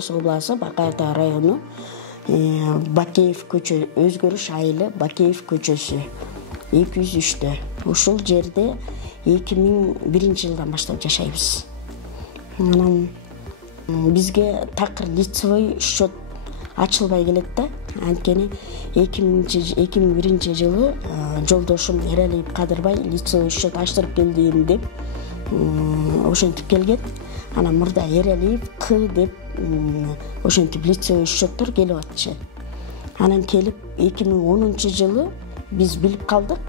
Тараз областы Бакай Ата району Бакеев көчө, өзгөрүш айылы Бакеев көчөсү 203-тө. Ушул жерде 2001 жылдан баштап жашайбыз. Анан бизге такыр лицевой счет ачылбай келет да. Анткени 2001 жылы жолдошум Эралиев Кадырбай лицевой счет ачтырып келдим деп ошентип келген. Анан мурда Эралиев К деп ошентип лицевой счеттор келип атчы. Анан келип 2010 жылы биз билип калдык.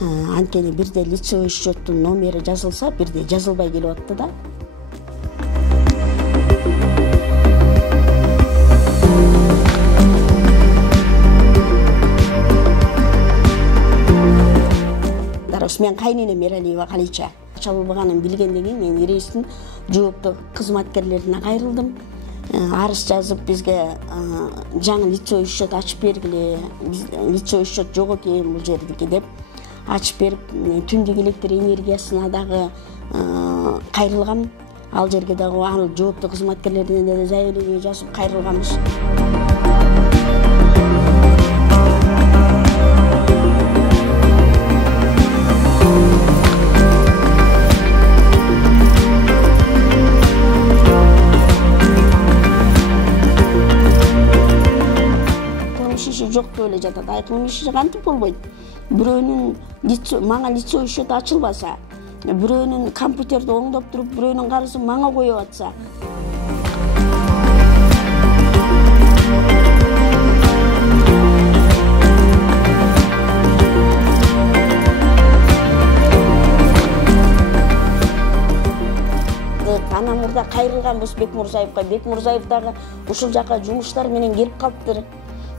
Анткени бирде лицевой счеттун номери жазылса, бирде жазылбай келип атты да. Мен кайненем Эралиева Калича. Чабылбаганын билгенден кийин мен рейстин жоопту кызматкерлерине кайрылдым. Арыз жазып бизге жаңы лицевой счет ачып бергиле. Лицевой счет жок экен бул жердики деп ачып берип, түндүк электр энергиясына дагы кайрылгам. Ал жерге дагы ал жоопту кызматкерлерине да заявление жазып кайрылганбыз. Жок деп эле жатат. Айкын иши кантип болбойт. Бирөөнүн мага лицевой счет ачылбаса, бирөөнүн компьютерди оңдоп туруп, бирөөнүн карызын мага коюп атса. Анан мурда кайрылганбыз Бекмурзаевга. Бекмурзаев дагы ушул жака жумуштар менен келип калыптыр.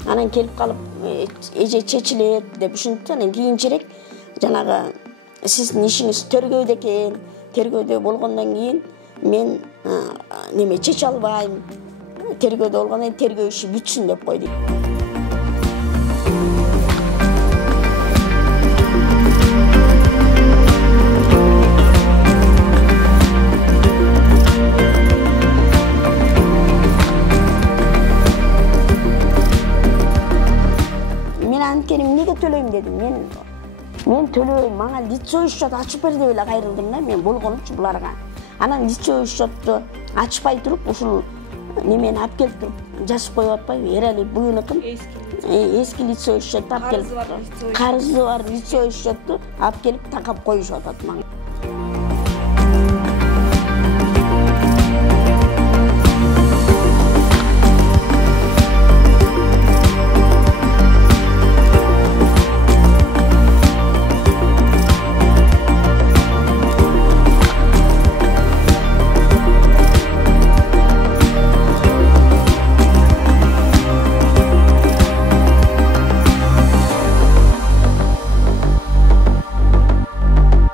Анан келип калып эже чечилет деп ушинтти. Анан кийинчерээк жанагы сиздин ишиңиз тергөөдө экен. Тергөөдө болгондон кийин мен неме чече албайм. Тергөөдө болгондон кийин тергөө иши бүтсүн деп койду. Эмнеге төлөйм дедим. Мен төлөйм, мага лицевой счет ачып бер деп эле кайрылдым да, мен болгонучу буларга. Анан лицевой счетту ачпай туруп, ушул немени алып келип туруп жазып коюп атпайбы? Эралиев буюнукун эски лицевой счетту алып келип, карызы бар лицевой счетту алып келип такап коюшуп атат мага.